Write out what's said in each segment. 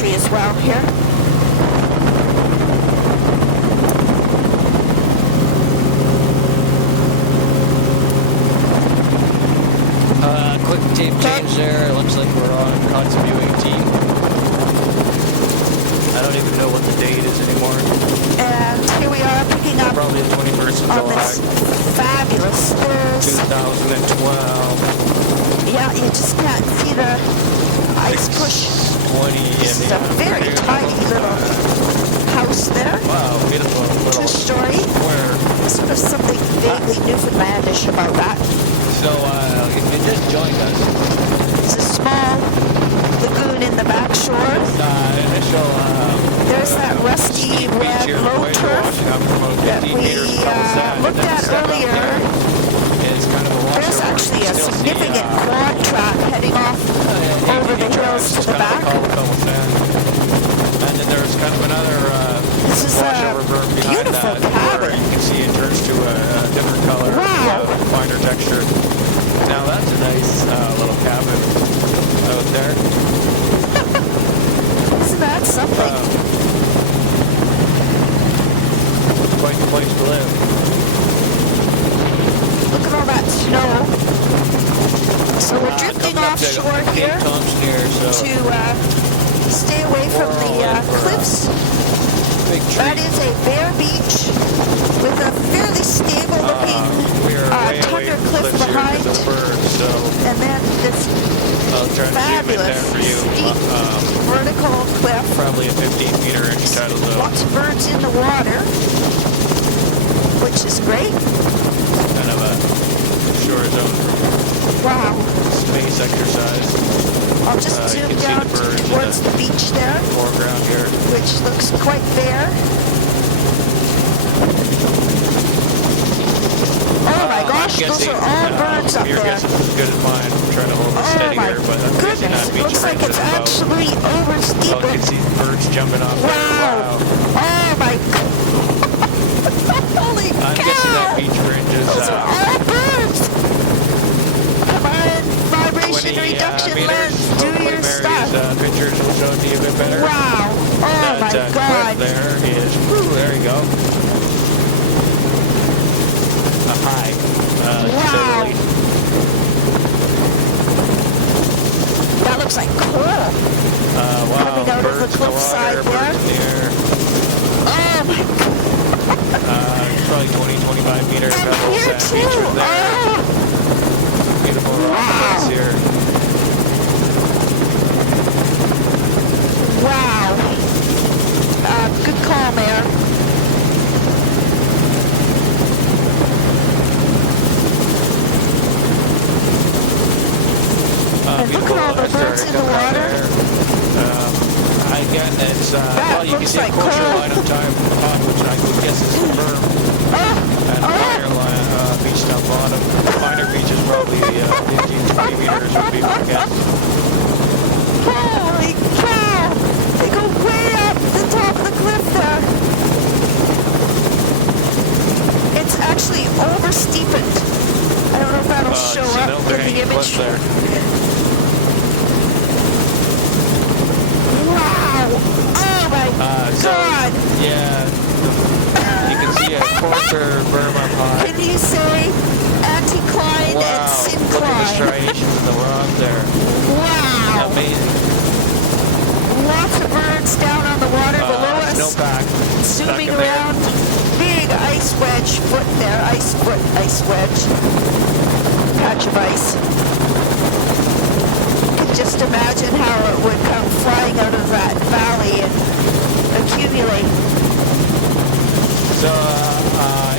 country as well here. Quick tape change there. It looks like we're on Concept 18. I don't even know what the date is anymore. And here we are picking up Probably the 21st of on July, this fabulous Thursday. 2012. Yeah, you just can't see the ice push. 20 This is a very tiny little house there. Wow, beautiful little Two-story. square. Sort of something vaguely Newfoundlandish about that. So, if you just joined us, It's a small lagoon in the back shore. initial There's that rusty red low turf that we looked at earlier. It's kind of a There's actually a significant quad track heading off over the hills to the back. And then there's kind of another This is a washover berm behind beautiful that, where cabin. you can see it turns to a different color, Wow. finer texture. Now that's a nice little cabin out there. Isn't that something? Quite the place to live. Look at all that snow. So we're drifting Coming up to offshore Cape here Thompson here, so to stay away from the cliffs. big tree. That is a bare beach with a fairly stable looking We are way away tundra from cliff cliffs here behind, because of the birds, so and then this I'll try to zoom in fabulous there for you. steep vertical cliff. Probably a 15-meter intertidal zone. Lots of birds in the water, which is great. Kind of a shore zone Wow. space exercise. I'll just You zoom can see down the birds in towards the the beach there, foreground here. which looks quite bare. Oh my gosh, those are all birds up your there. guess is as good as mine. I'm trying to hold this Oh steady my here, but I'm guessing goodness, that it beach looks like range it's is about... actually Oh, you can oversteepened. see birds jumping off there. Wow. Oh my holy I'm guessing that cow! beach range is Those are all birds! Come on, vibration 20 reduction meters. lens, do Hopefully your Mary's stuff. pictures will show it to you a bit better. Wow. Oh That my cliff god. there is, whew, there you go. A high. Wow. That looks like coal. Wow. Coming out of the Birds in the cliffside water, birds in the air. Oh my Probably 20-25 meter And pebbles here sand too. beach right there. Oh. Beautiful rock Wow. face here. Wow. Good call, Mayor. And look at all the birds in the water. Again, it's, well, you can looks see a like coastal coal. line of time, which I would guess is the berm, and finer line, beach down bottom. Finer beach is probably 15-20 meters would be my guess. Holy cow! They go way up the top of the cliff there. It's actually oversteepened. I don't know if that'll show See, up there in ain't the a cliff image. there. Wow! Oh my god! Yeah, you can see a quarter berm up high. Can you say anticline and Wow, look at the syncline? striations in the rock there. Wow! Amazing. Lots of birds down on the water below us. Snowpack. Zooming Back in there. around. Big ice wedge foot there. Ice foot, ice wedge. Patch of ice. You can just imagine how it would come flying out of that valley and accumulate. So,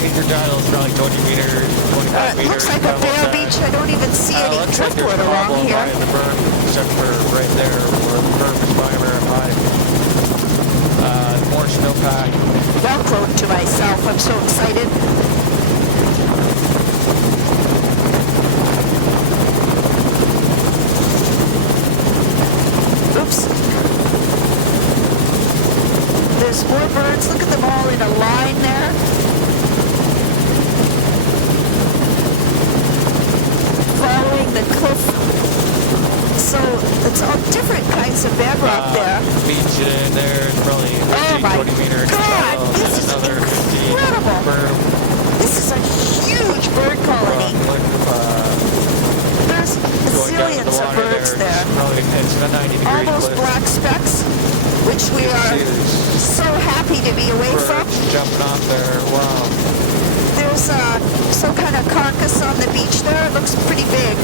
intertidal is probably 20 meters, 25 It meters. looks like a bare beach. I don't even see any Looks like there's driftwood no along wall here. by the berm, except for right there where the berm is finer and high. More snowpack. Velcroed to myself. I'm so excited. Oops. There's more birds. Look at them all in a line there. Following the cliff. So it's there's all different kinds of bedrock there. Beach in there is probably 20 meter God, external, this and is another 15 incredible. berm. This is a huge bird colony. There's Going down to zillions the of water birds there. It's a 90 All degree those cliff. black specks, which we are so happy to be away from. Birds jumping off there. Wow. There's some kind of carcass on the beach there. It looks pretty big.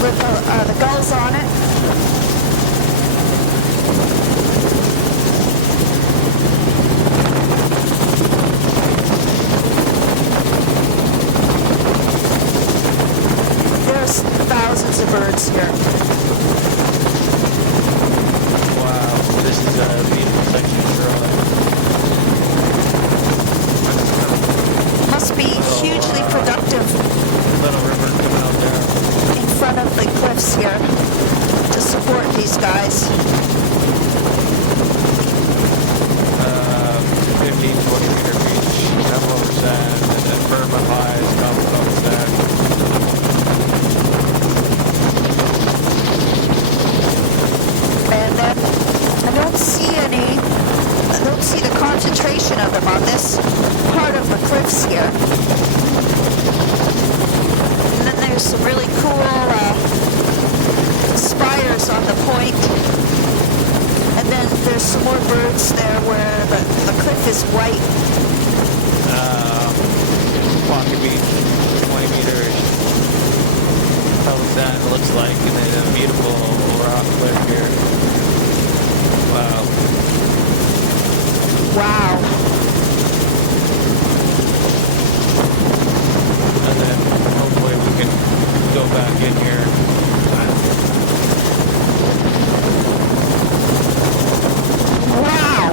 With the gulls on it. There's thousands of birds here. Wow. This is a beautiful section of shoreline. Must be hugely productive Little river coming out there. in front of the cliffs here to support these guys. 15, 20 meter beach, level over sand, and then berm up high is top over sand. And then I don't see the concentration of them on this part of the cliffs here. And then there's some really cool spires on the point. And then there's some more birds there where the cliff is white. Pocket beach, 20 meters. Top of sand looks like, and then a beautiful rock cliff here. Wow. Wow. And then hopefully we can go back in here. Wow.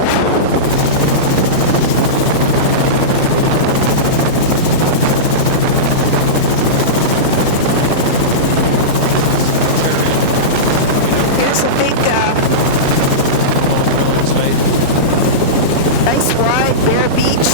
Here's a big, nice wide bare beach.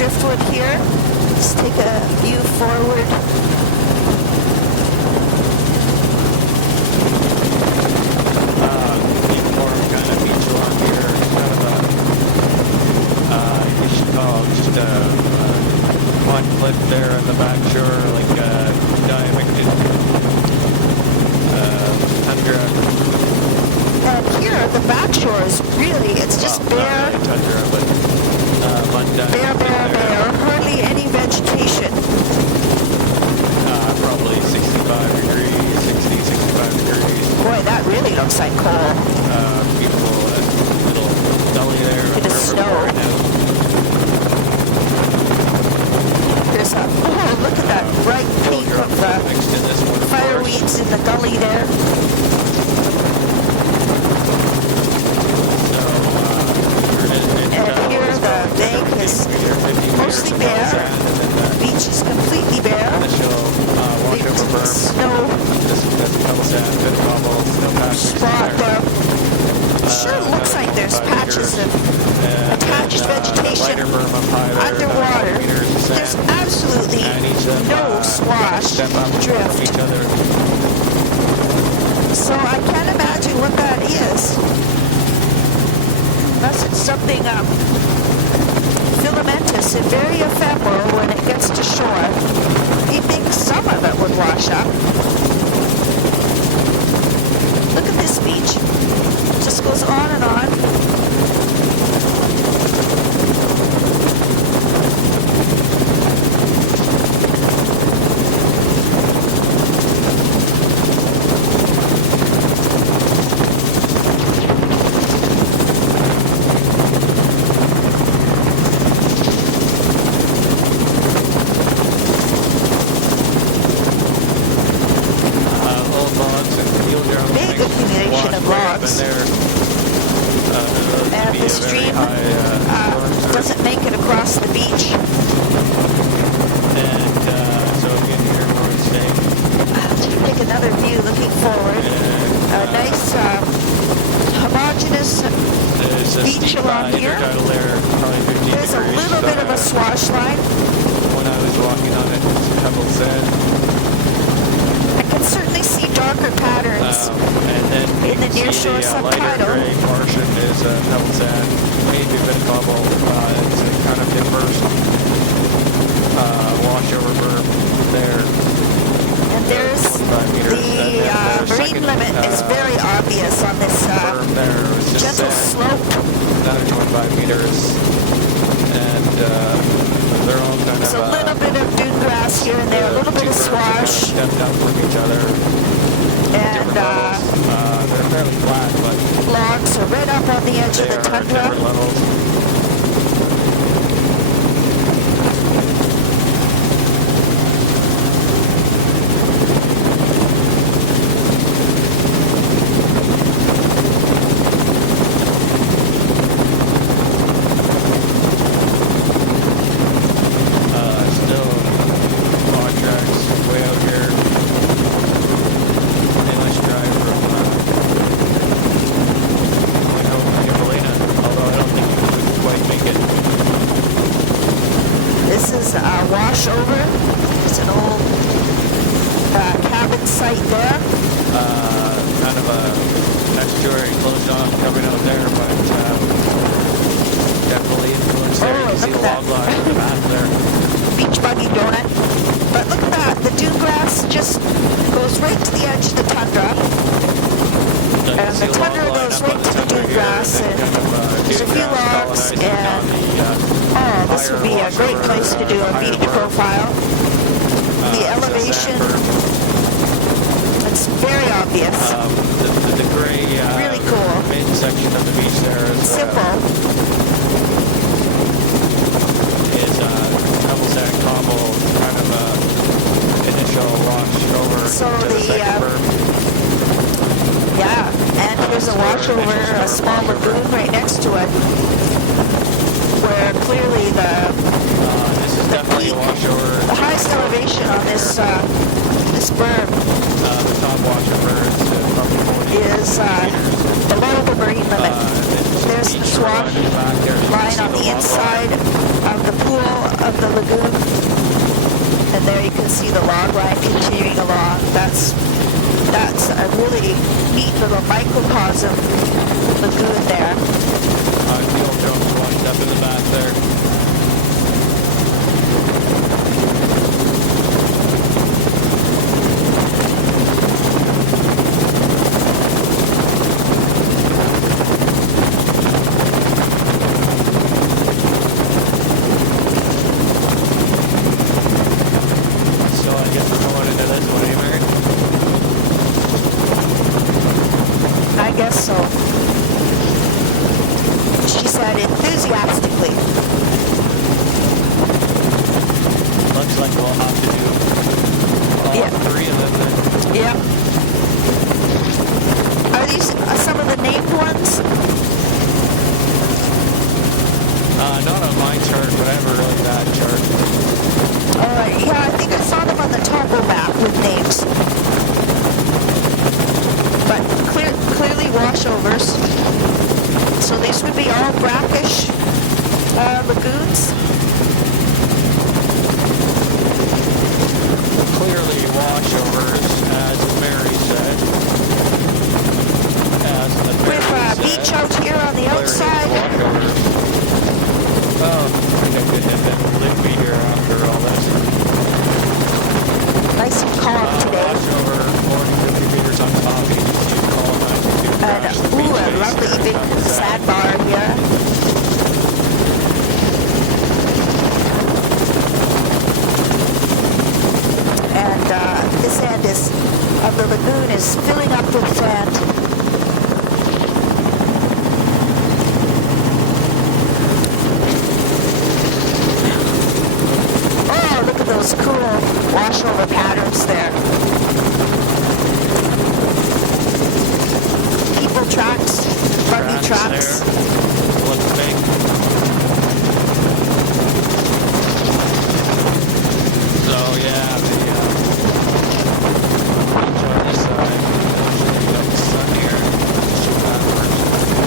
driftwood here. Let's take a view forward. Uniform kind of beach along here. It's kind of a, you should call it just a one cliff there on the back shore, like diamond tundra. And here, the back shore is really, it's just bare. Not really tundra, but mud Bare, hardly any vegetation. Probably 65 degrees, 60, 65 degrees. Boy, that really looks like coal. Beautiful little gully there. It is snow. Right now. There's a, oh, look at that bright pink of Next to this one, of course. fireweeds in the gully there. And here the bank is mostly bare. The beach is completely bare. The snow spot there. It sure looks like there's patches of attached vegetation underwater. There's absolutely no swash drift. So I can't imagine what that is. does, it's something filamentous and very ephemeral when it gets to shore. He thinks some of it would wash up. Look at this beach. It just goes on and on. Doesn't make it across the beach. And so again here we're staying. Just take another view looking forward. A nice homogeneous beach along here. There's a little bit of a swash line. When I was walking on it, it's pebble sand. I can certainly see darker patterns and then in the near shore subtidal. Lighter gray portion is pebble sand, maybe a bit of bubble. It's a kind of immersed washover berm there. And there's the marine limit is very obvious on this gentle slope. Another 25 meters, and they're all kind there's a little bit of dune grass here and there, a little bit of swash. Kind of stepped up from each other. And they're fairly flat, but logs are right up on the edge of the tundra. Different levels. Washover. It's an old cabin site there. Kind of a estuary closed off coming out there, but definitely influenced there. You can see the log line in the back there. Beach buggy donut. But look at that. The dune grass just goes right to the edge of the tundra. And the tundra goes right to the dune grass. And there's a few logs and this would be a great place to do a beach profile. The elevation, it's very obvious. The gray, really cool. Main section of the beach there is simple. Is pebble sand cobble, kind of initial wash over so to the second berm. Yeah, and there's a washover, a small lagoon right next to it, where clearly this is definitely a washover. The highest elevation on this this berm, the top washover is probably 40 is below the marine limit. There's the swash line on the inside of the pool of the lagoon, and there you can see the log line continuing along. That's a really neat little microcosm lagoon there. The old drone's washed up in the back there. So I guess we're going into this one, Mary? I guess so. She said enthusiastically. Looks like we'll have to do all three of them then. Yeah. Are these some of the named ones? Not on my chart, but I have a really bad chart. Yeah, I think I saw them on the topo map with names. But clearly washovers. So these would be all brackish lagoons. Clearly washovers, as Mary said. With beach out here on the outside. outskirts leaving of the sand. Sandbar here. And this end of the lagoon is filling up with sand. Those cool washover patterns there. People tracks, buggy tracks. Looks big. So yeah, beach on this side. You got the sun here.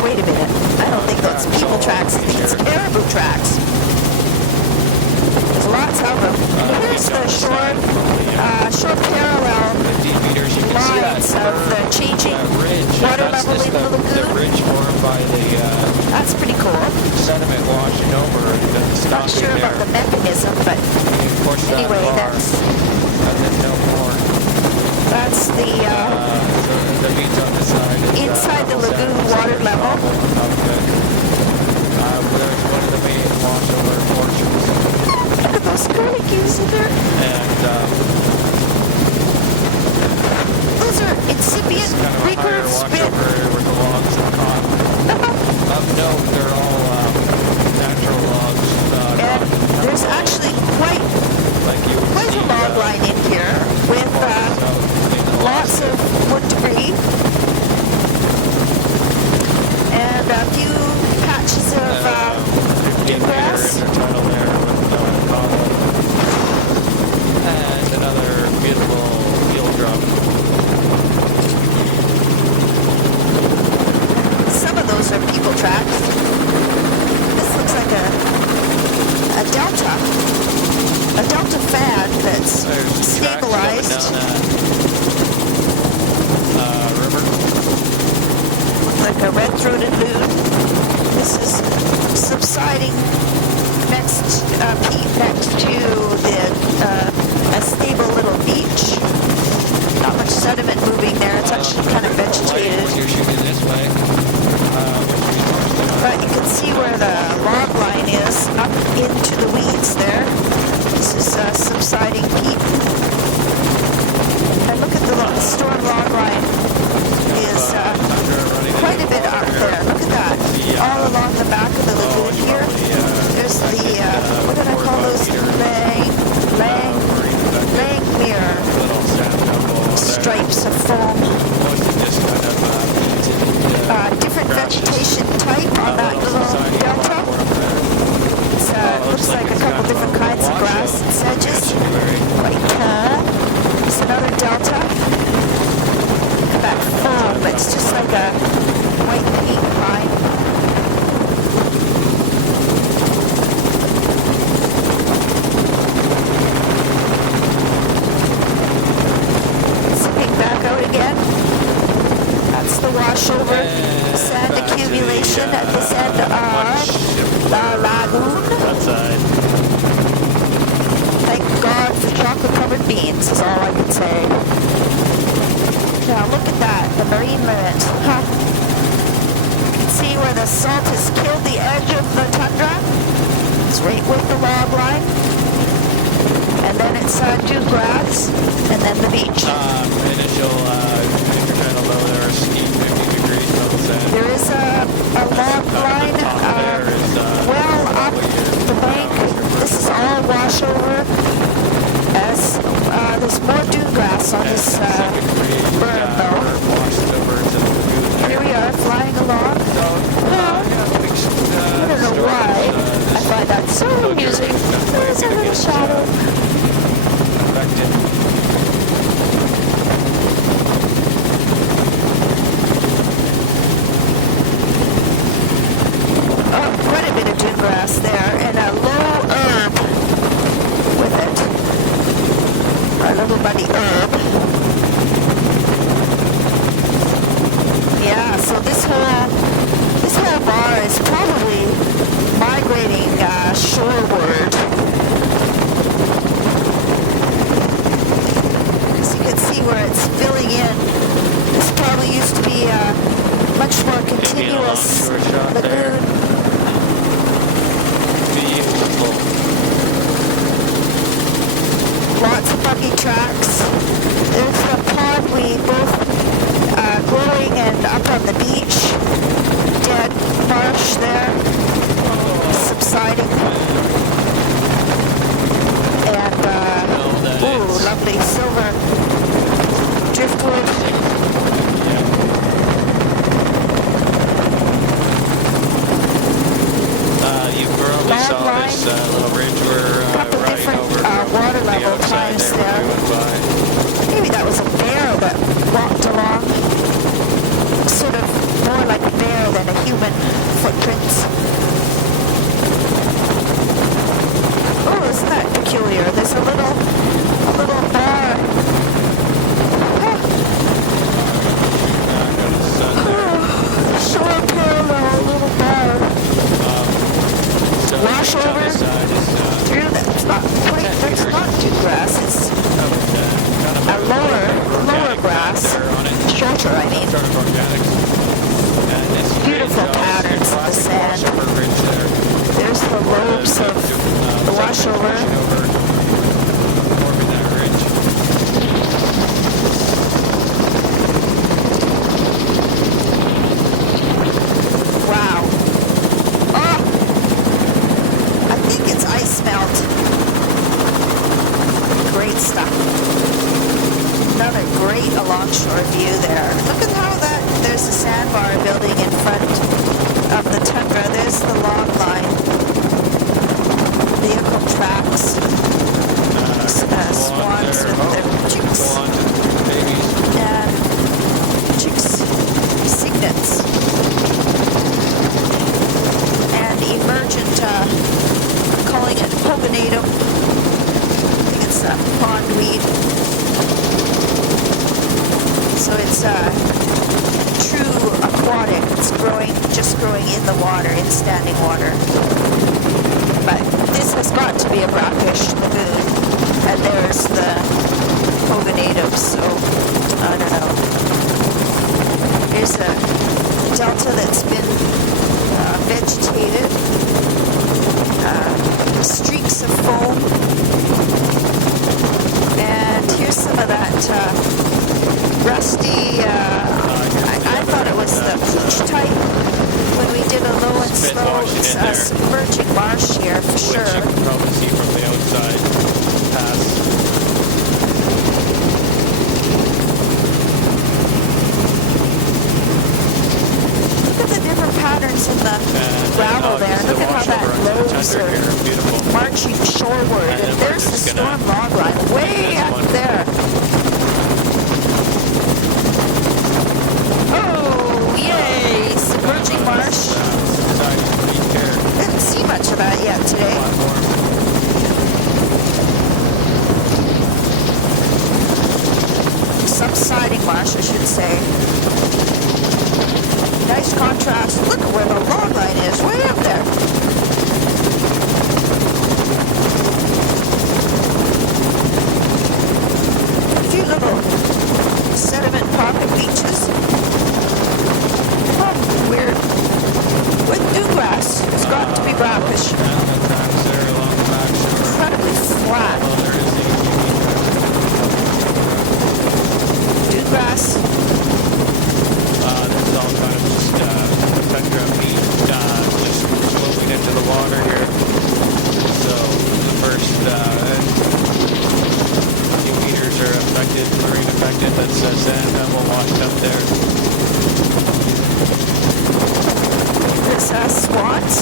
Wait a minute. I don't think that's people tracks. I think it's caribou tracks. There's lots of them. Here's the short parallel lines of the changing water level in the lagoon. The ridge formed by the That's pretty cool. sediment washing over it. It doesn't stop Not sure there. about the mechanism, but You push that anyway, bar, that's and then no more. The beach on this side is inside the lagoon water level. There's one of the main washover portions. Look at those curlicues in there. And Those are incipient kind of a higher recurve spit. washover with the logs and cotton. Of note, they're all natural logs. And there's actually quite a log line in here with lots of wood debris and a few patches of grass. Intertidal there with cobble. And another beautiful field drum. Some of those are people tracks. This looks like a delta fan that's stabilized. River. Like a red-throated loon. This is subsiding next to a stable little beach. Not much sediment moving there. It's actually kind of vegetated. When you're shooting this way, But you can see where the log line is up into the weeds there. This is subsiding peat. And look at the storm log line is quite a bit up there. Look at that. All along the back of the lagoon here. There's the, what did I call those? Langmuir stripes of foam. Different vegetation type on that little delta. It looks like a couple different kinds of grass and sedges. It's another delta. Look at that foam. It's just like a white paint line. Zipping back out again. That's the washover sand accumulation at this end of the lagoon. Thank God for chocolate-covered beans is all I can say. Now look at that, the marine limit. Huh? You can see where the salt has killed the edge of the tundra. It's right with the log line. And then it's dewgrass, and then the beach. Initial intertidal low there is steep 50 degrees level sand. There is a log line well up the bank. This is all washover. As there's more dewgrass on this berm though. Here we are flying along. I don't know why I find that so amusing. There's a little shadow. Quite a bit of dewgrass there and a low herb with it. Our little buddy herb. Yeah, so this whole bar is probably migrating shoreward. As you can see where it's filling in. This probably used to be a much more continuous continuous longshore shot there. lagoon. Beautiful. Lots of buggy tracks. There's the pond we both glowing and up on the beach. Dead marsh there, subsiding. And ooh, lovely silver driftwood. You probably Long saw line. this little ridge we're Couple riding different over from water the level outside times there when we went by. Maybe that was a bear that walked along. Sort of more like a bear than a human footprints. Oh, isn't that peculiar? There's a little bar. Shore parallel, little bar. Wash over through that. It's not too grass. It's a lower grass. Shorter, I mean. Beautiful patterns in the sand. There's the lobes of the washover. Wow. Oh! I think it's ice melt. Great stuff. Another great alongshore view there. Look at how there's a sandbar building in front of the tundra. There's the log line. Vehicle tracks. Swans with their chicks. And chicks. Cygnets. And emergent, I'm calling it pogonatum. I think it's pondweed. So it's true aquatic. It's just growing in the water, in standing water. But this has got to be a brackish lagoon. And there's the pogonatum, so I don't know. Here's a delta that's been vegetated. Streaks of foam. And here's some of that rusty, I thought it was the peach type when we did a low and slow submerging marsh here for sure. Which you can probably see from the outside pass. Look at the different patterns in the gravel there. Look at how that lobes are marching shoreward. And there's the storm log line way up there. Oh, yay! Submerging marsh. Didn't see much of that yet today. Subsiding marsh, I should say. Nice contrast. Look at where the log line is, way up there. A few little sediment pocket beaches. Oh, weird. With dewgrass. It's got to be brackish. Incredibly flat. Dewgrass. There's all kind of just tundra meat just moving into the water here. So the first few meters are affected, marine affected. That's sand level washed up there. There's swans.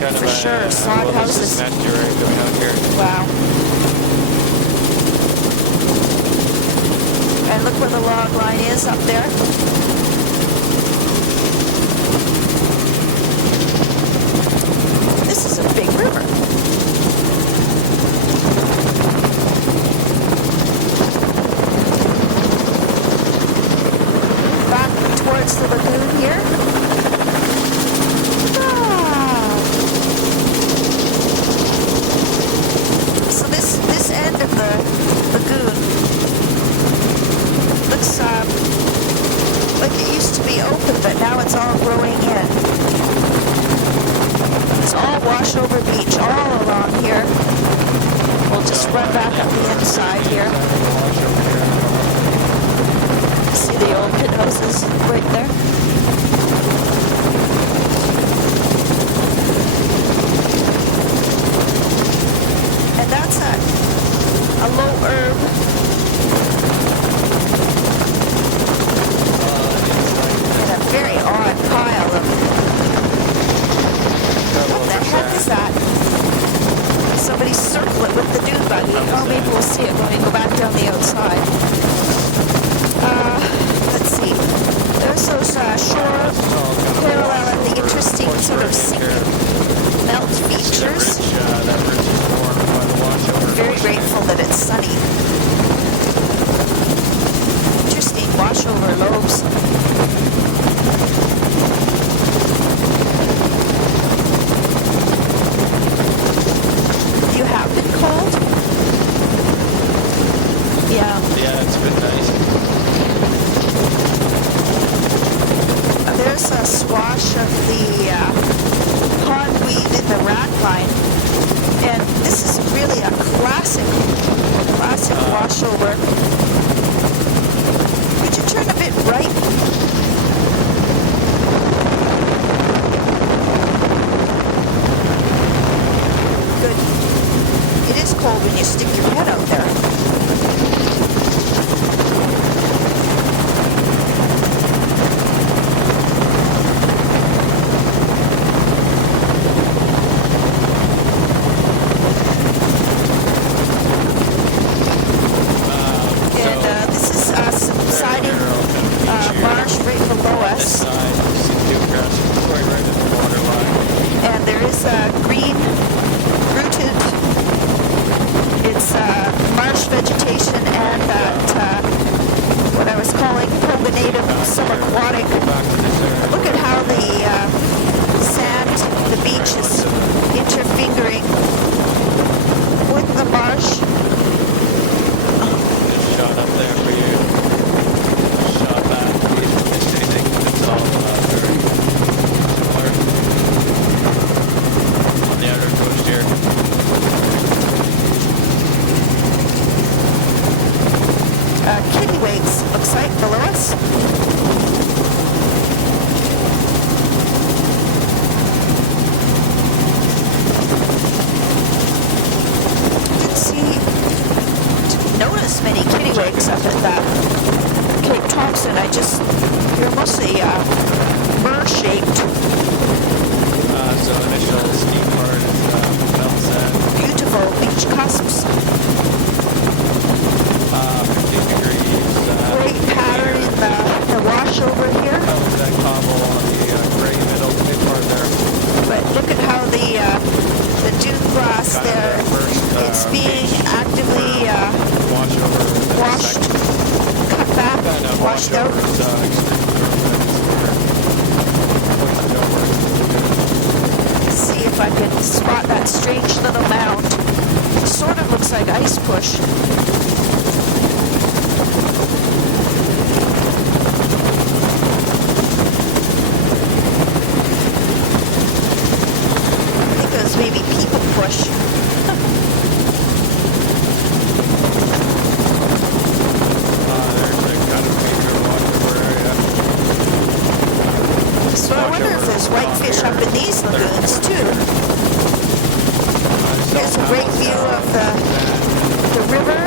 kind for of sure. Slot wilderness houses. estuary going out here. Wow. And look where the log line is up there. This is a big river. Back towards the lagoon here. So this end of the lagoon looks like it used to be open, but now it's all growing in. It's all washover beach all along here. We'll just run back up the inside here. See the old pit houses right there? And that's a low herb. And a very odd pile of... What the heck is that? Somebody circle it with the dune buggy. Oh, maybe we'll see it when we go back down the outside. Let's see. There's those shore parallel and the interesting sort of sinking melt features. Very grateful that it's sunny. Interesting washover lobes. You have been cold? Yeah. Yeah, it's been nice. There's a swash of the pondweed in the rack line. And this is really a classic washover. Could you turn a bit right? Good. It is cold when you stick your head out there. Looks like below us. Didn't notice many kittiwakes up at that Cape Thompson. They're mostly burr-shaped. So initial steep part is melt sand. Beautiful beach cusps. 15 degrees. Great pattern in the washover here. That cobble on the gray middle pit part there. But look at how the dune glass there, it's being actively washed, cut back, washed out. See if I can spot that strange little mound. Sort of looks like ice push. Maybe people push. There's a kind of major washover area. So I wonder if there's whitefish up in these lagoons too. Here's a great view of the river.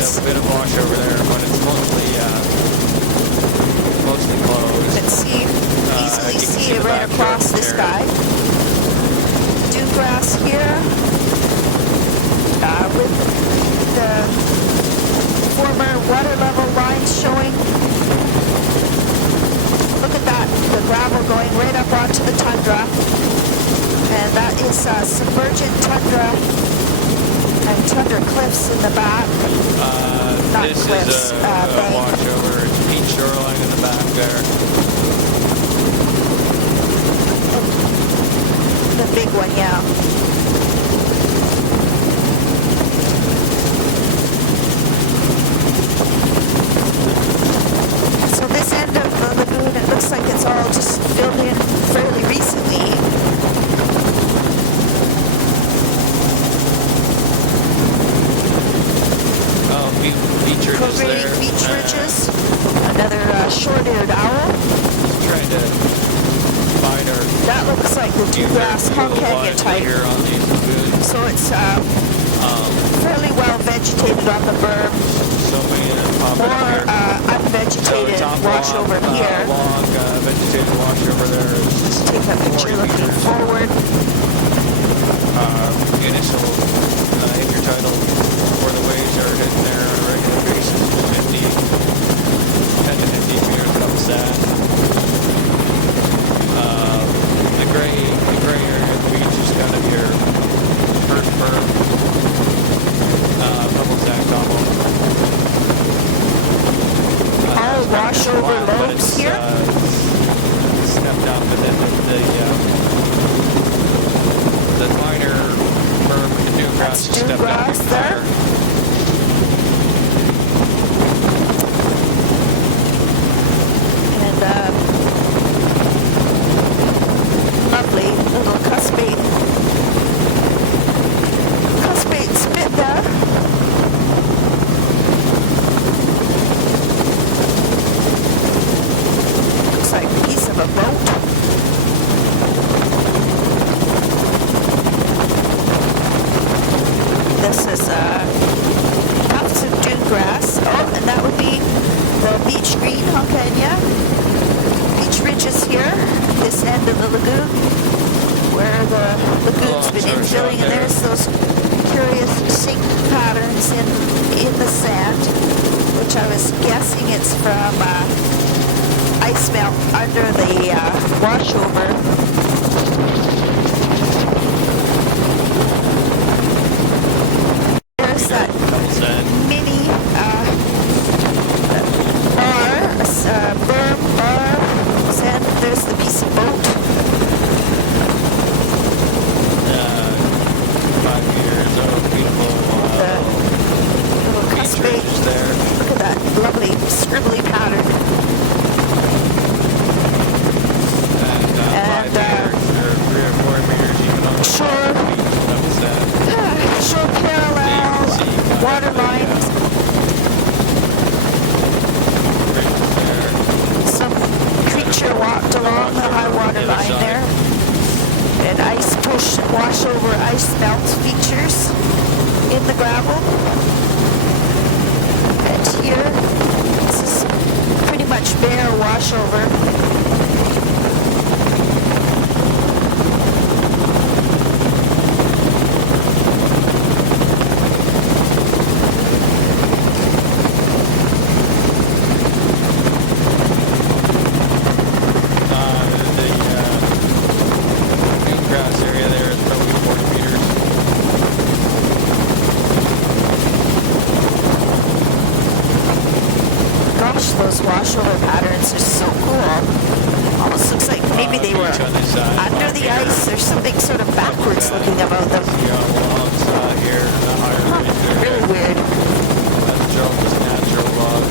bit of wash over there, but it's mostly closed. You can easily you can see it the right backyard across the there. sky. Dune grass here, with the former water level lines showing. Look at that, the gravel going right up onto the tundra. And that is submergent tundra and tundra cliffs in the back. Not this cliffs, is a bank. washover. It's beach shoreline in the back there. The big one, yeah. So this end of the lagoon, it looks like it's all just filled in fairly recently. Oh, beach ridges there. Beach ridges. Another short-eared owl. Trying to find our That looks like the Dewgrass Canyon type. here on these lagoons. So it's fairly well vegetated on the berm. So many popping up More here. unvegetated top wash over here. long vegetated wash over there is Just take a picture 40 looking meters. forward. Initial intertidal where the waves are hitting there on a regular basis, 10 to 15 meters above the sand. The gray area of the beach is kind of your first berm, bubble sand combo. All wash over lobes here. Stepped up, but then the minor berm with the dune grass That's just stepped up dune even grass there. higher. And lovely little cuspate spit there. Looks like a piece of a boat. This is tufts of dune grass. Oh, and that would be the beach green, Honkenya. Beach ridges here, this end of the lagoon, where the lagoon's been infilling, and there's those curious sink patterns in the sand, which I was guessing it's from ice melt under the washover. There's that mini berm bar, sand. There's the piece of boat. 5 meters of beautiful Little beach cuspate. ridges there. Look at that lovely scribbly pattern. And 5 meters or 3 or 4 meters even on the Shore. beach level sand. Shore parallel water lines. Ridges there. Some creature walked along the high water line there. And ice push, wash over ice melt features in the gravel. And here, this is pretty much bare washover. The dune grass area there is probably 40 meters. Gosh, those washover patterns are so cool. Almost looks like maybe they were Beach on this side, under 5 the meters. ice. There's something sort of backwards looking about them. See on the long side here, the higher Huh, ridge there. really weird. That's Jones' natural log.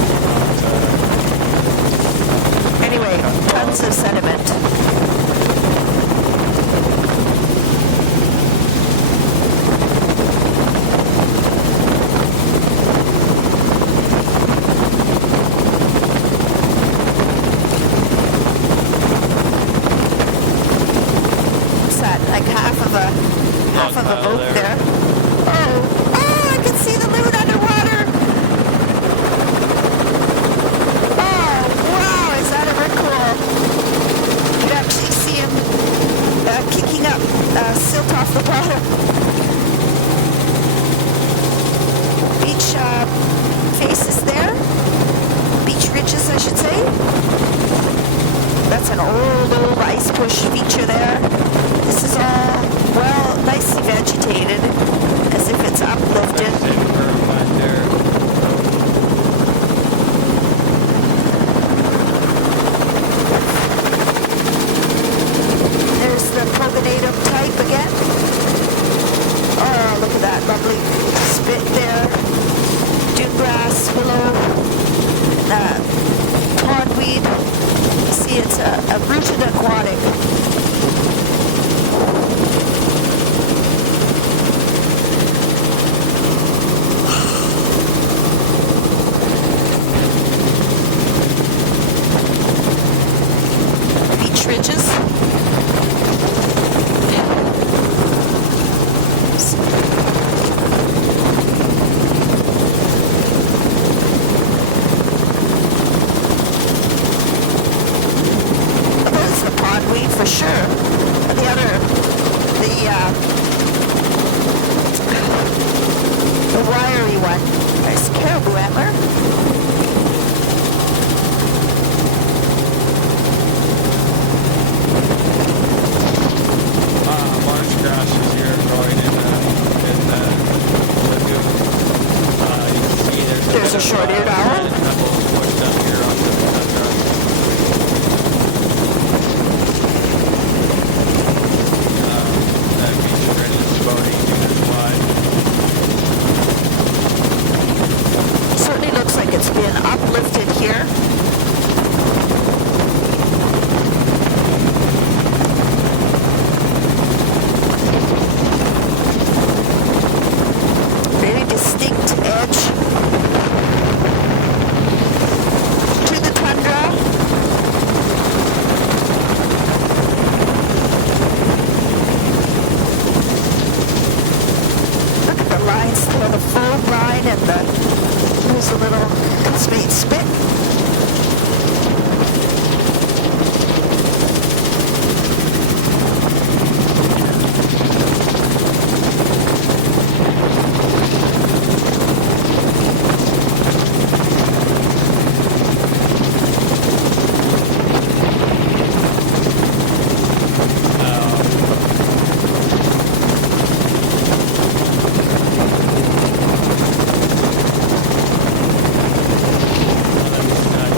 Anyway, tons of sediment. What's that? Like half of a Log pile boat there. there. Oh, one. There's caribou antler. Marsh grasses here growing in the lagoon. You can see there's a short-eared owl. Pebbles pushed up here onto the tundra. That beach already is about 8 meters wide. Certainly looks like it's been uplifted here. Very distinct edge to the tundra. Look at the lines there, the fold line and there's a little straight spit.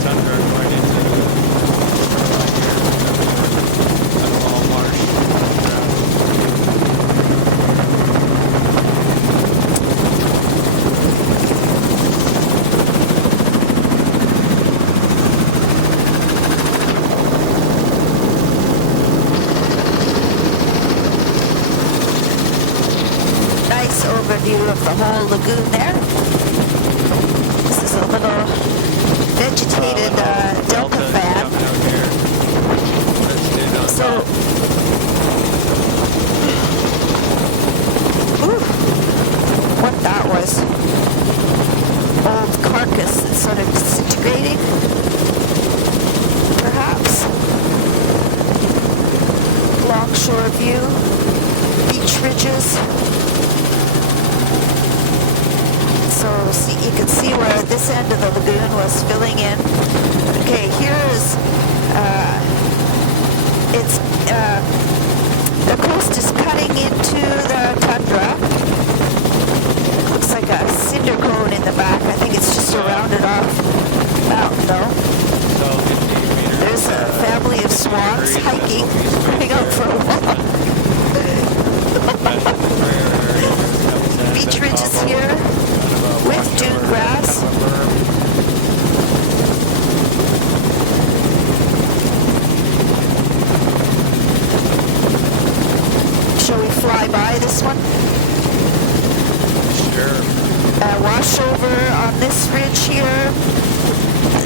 Tundra going into right here. That's all marsh. Nice overview of the whole lagoon there. This is a little vegetated delta fan. Coming out here. Let's do no So, top. ooh, what that was. Old carcass that's sort of disintegrating, perhaps. Longshore view, beach ridges. So see, you can see where this end of the lagoon was filling in. Okay, here's the coast is cutting into the tundra. It looks like a cinder cone in the back. I think it's just a rounded off mountain though. So 15 meters. There's a family of swans hiking, going out for a walk. Beach ridges here with dune grass. Shall we fly by this one? Sure. Wash over on this ridge here.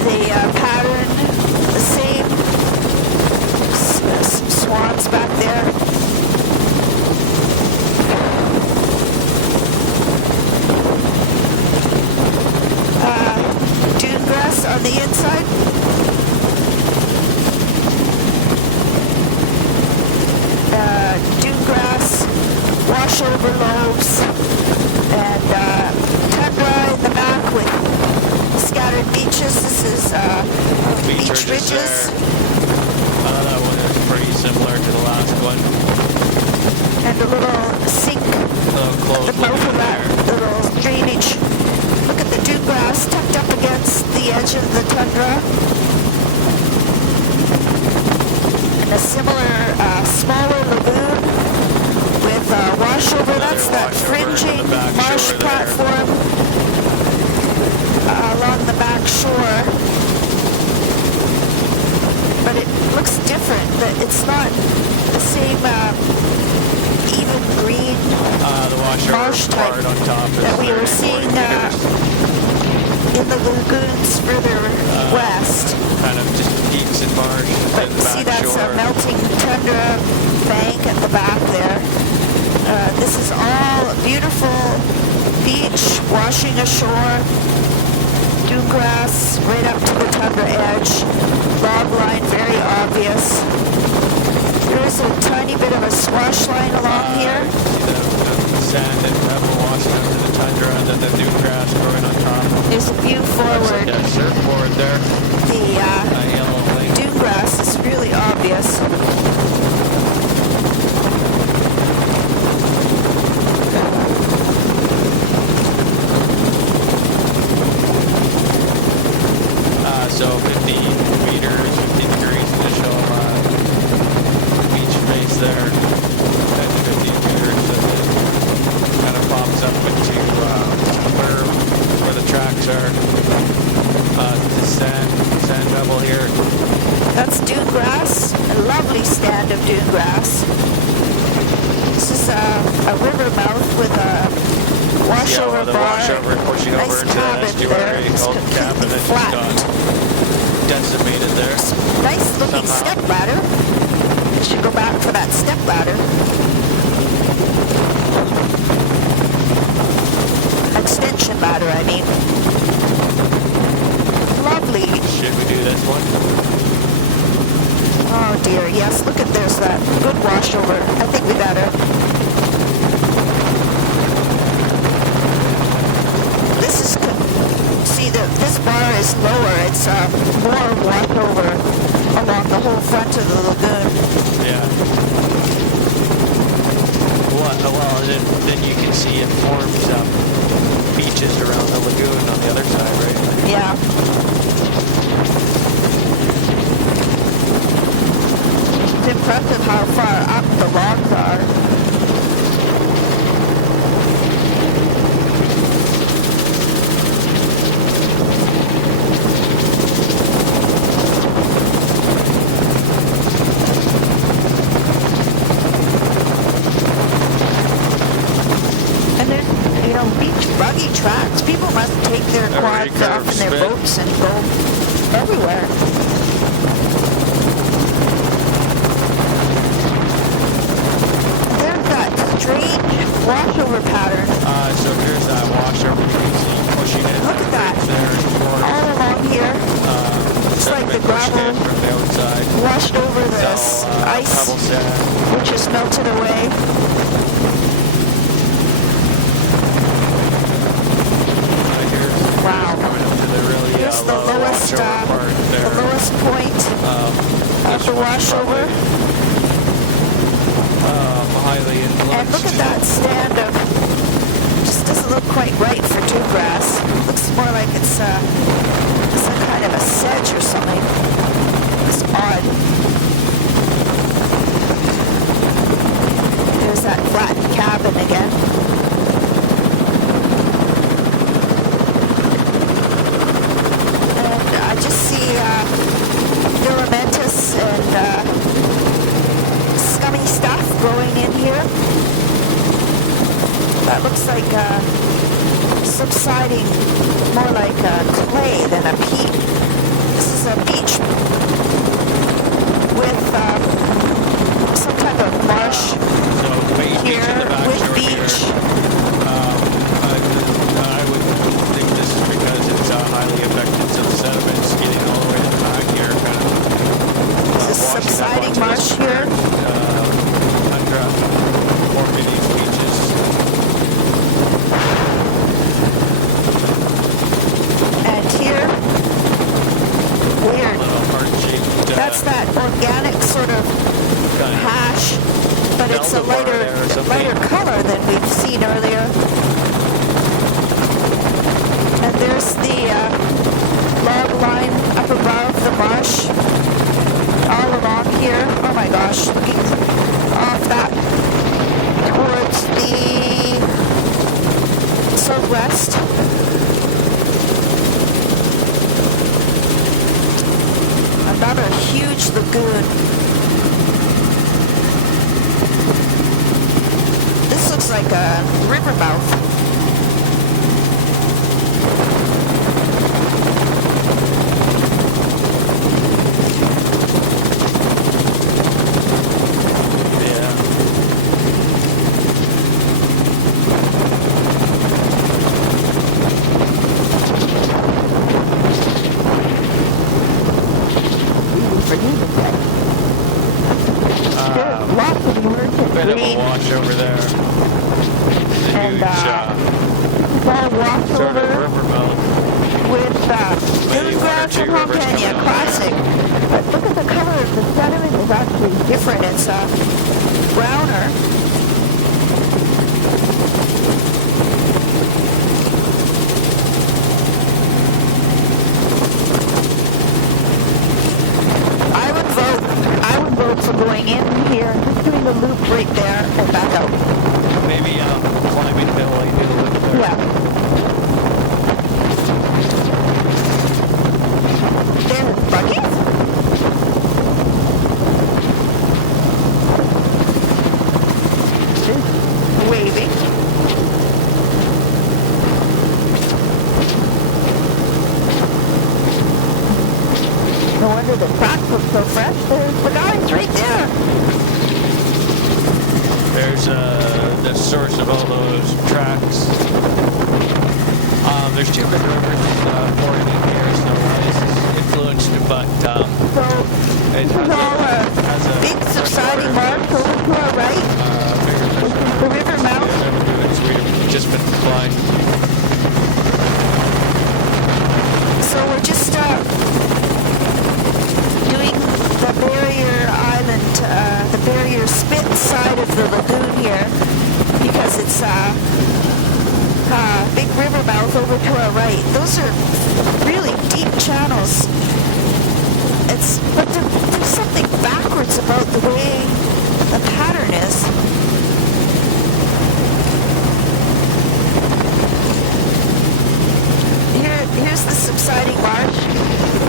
The pattern, the same. Some swans back there. Dune grass on the inside. Dune grass, wash over loaves, and tundra in the back with scattered beaches. This is beach ridges. That one is pretty similar to the last one. And a little sink Close at the mouth of that there. little drainage. Look at the dune grass tucked up against the edge of the tundra. And a similar smaller lagoon with washover. That's that fringing marsh platform along the back shore. But it looks different. It's not the same even green The marsh type part on top is that we were 30, 40 seeing meters. in the lagoons further west. Kind of just peaks and marsh But and you see back that's shore. a melting tundra bank at the back there. This is all beautiful beach washing ashore. Dune grass right up to the tundra edge. Log line very obvious. There's a tiny bit of a swash line along here. See the sand and pebble washing onto the tundra. and the new grass growing on top. There's a view Looks forward. like a surfboard there. The A yellow thing. dune grass is really obvious. So 50 meters, 50 degrees initial beach face there. At 50 meters, and then kind of pops up into where the tracks are. The sand level here. That's dune grass, a lovely stand of dune grass. This is a river mouth with a washover the bar. washover pushing Nice over into the cabin there. estuary It's called completely cabin. It's flat. gone decimated there. Nice looking Somehow. step ladder. Should go back for that step ladder. Extension ladder, I mean. Lovely. Should we do this one? Oh dear, yes, look at there's that good washover. I think we better. This is good. See, this bar is lower. It's more washover along the whole front of the lagoon. Yeah. Well, then you can see it forms beaches around the lagoon on the other side, right? Yeah. It's impressive how far up the logs are. Buggy tracks. People must take their quads off and their boats and go everywhere. There's that strange washover pattern. So here's that washover. You can see pushing it. Look at that. All along here. It's like the gravel from the outside. washed over this ice, which has melted away. Wow. Here's the lowest point of the washover. Highly influenced. And look at that stand of, just doesn't look quite right for dune grass. Looks more like it's some kind of a sedge or something. It's odd. There's that flattened cabin again. I just see filamentous and scummy stuff growing in here. That looks like subsiding, more like clay than a peat. This is a beach with some type of marsh here with beach. I would think this is because it's highly affected, so the sediment's getting all the way to the back here, kind of. Is this subsiding marsh here? Tundra, forming these beaches. And here, weird. Little heart-shaped. That's that organic sort of hash, but it's a lighter color than we've seen earlier. And there's the log line up above the marsh, all along here. Oh my gosh, looking off that towards the southwest. Another huge lagoon. This looks like a river mouth. Bit of a wash over there. The huge kind of walked sort of over river mouth. with dune grass and Montana, classic. But look at the color of the sediment is actually different. It's browner. I would vote for going in here, just doing the loop right there and back out. Maybe climbing hill, I do a loop there. Yeah. There's buggies? Waving. No wonder the tracks look so fresh. There's the guys right there. There's the source of all those tracks. There's two big rivers pouring in here, so it's influenced, but it has a big subsiding marsh over to our right. The river mouth. We've just been flying. So we're just doing the barrier island, the barrier spit side of the lagoon here, because it's big river mouth over to our right. Those are really deep channels. But there's something backwards about the way the pattern is. Here's the subsiding marsh.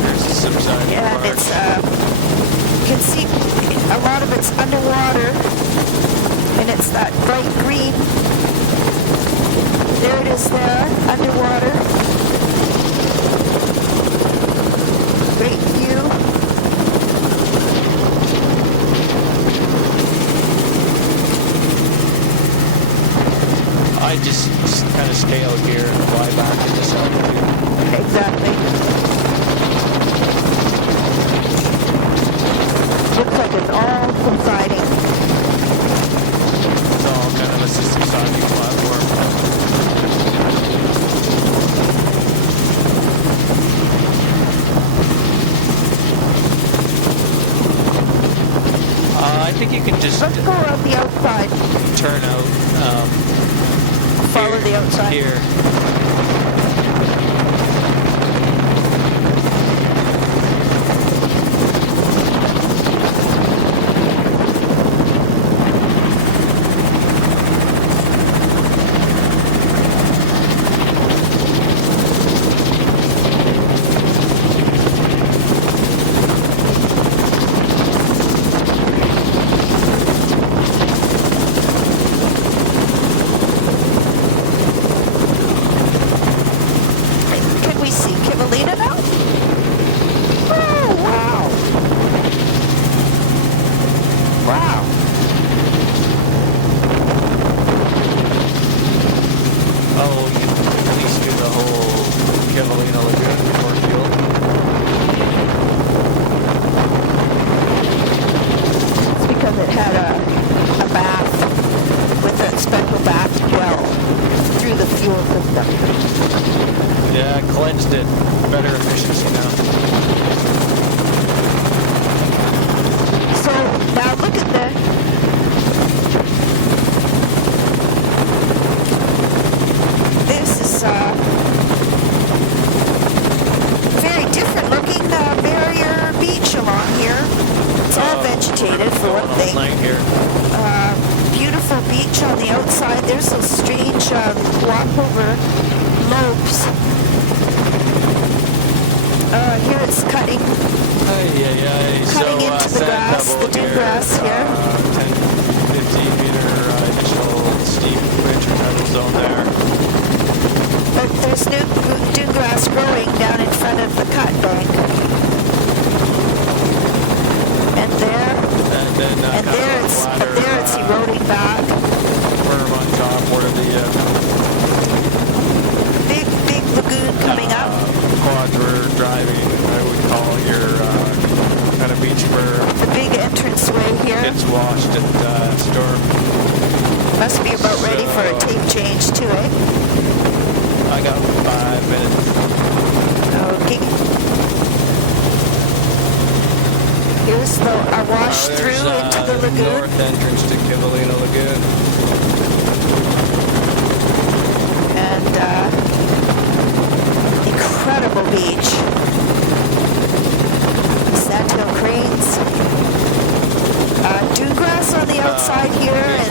There's the subsiding marsh. And it's, you can see a lot of it's underwater, and it's that bright green. There it is there, underwater. Great view. I just kind of stay out here and fly back in this altitude. Exactly. Looks like it's all subsiding. It's all kind of a subsiding platform. I think you can just... Let's go out the outside. Turn out. Follow the outside. Here. Yeah, cleansed it. Better efficiency now. So now look at the... This is very different looking barrier beach along here. It's all vegetated for one thing. Here. Beautiful beach on the outside. There's those strange walkover lobes. Here it's cutting into the grass, the dune grass here. 10, 15 meter initial steep intertidal zone there. But there's new dune grass growing down in front of the cut bank. And there it's eroding back. Firm on top where the big lagoon coming up. Quadra driving, I would call your kind of beach where the big entranceway here. Gets washed at storm. Must be about ready for a tape change too, eh? Lagoon. North entrance to Kivalina Lagoon. And incredible beach. Sandhill cranes. Dune grass on the outside here, and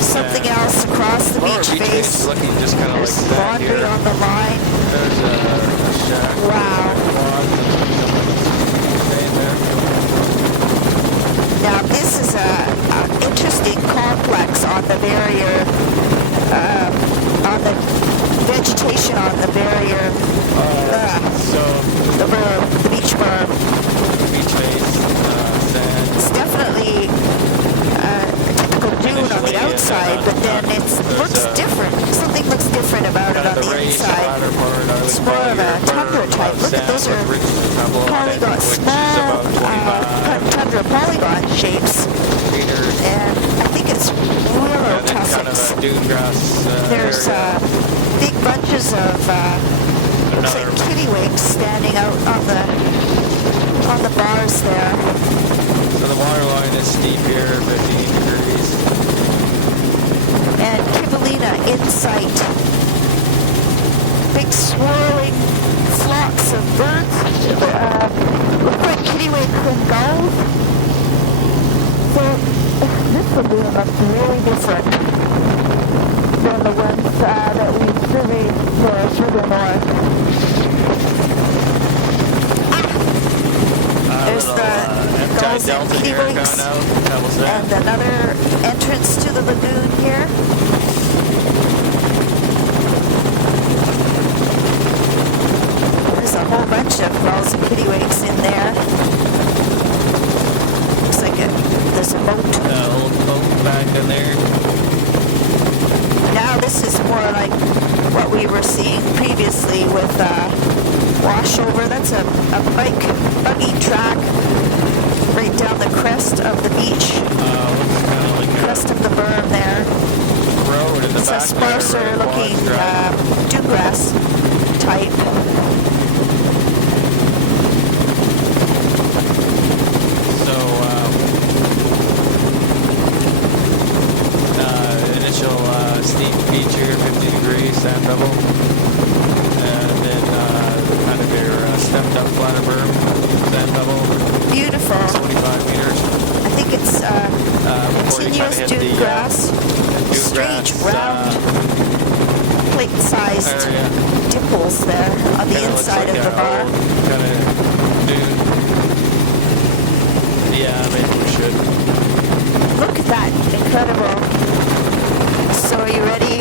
something else across the beach face. Looking just kind of like There's that laundry here. on the line. There's a shack. Wow. Staying there. Now this is a interesting complex on the barrier, on the vegetation on the barrier, So the berm, the beach berm. beach face, sand. It's definitely a typical dune on the outside, but then it looks different. Something looks different about it on the inside. It's more of a tundra type. Look at those are polygon, small tundra polygon shapes, and I think it's willow tussocks. Dune grass. There's big bunches of looks like kittiwakes standing out on the bars there. So the water line is steep here, 15 degrees. And Kivalina in sight. Big swirling flocks of birds. Look like kittiwakes and gulls. So this lagoon looks really different than the ones that we surveyed further north. There's the gulls and kittiwakes, and another entrance to the lagoon here. There's a whole bunch of gulls and kittiwakes in there. Looks like there's a boat. Old boat back in there. Now this is more like what we were seeing previously with washover. That's a buggy track right down the crest of the beach. Crest of the berm there. Road in the It's a back sparser there, looking dune grass type. So, initial steep beach here, 50 degrees, sand level. And then kind of your stepped up flatter berm, sand level. Beautiful. 25 meters. I think it's continuous dune grass. Strange round plate-sized dimples there on the inside of the bar. Kind of dune. Yeah, maybe we should. Look at that. Incredible. So are you ready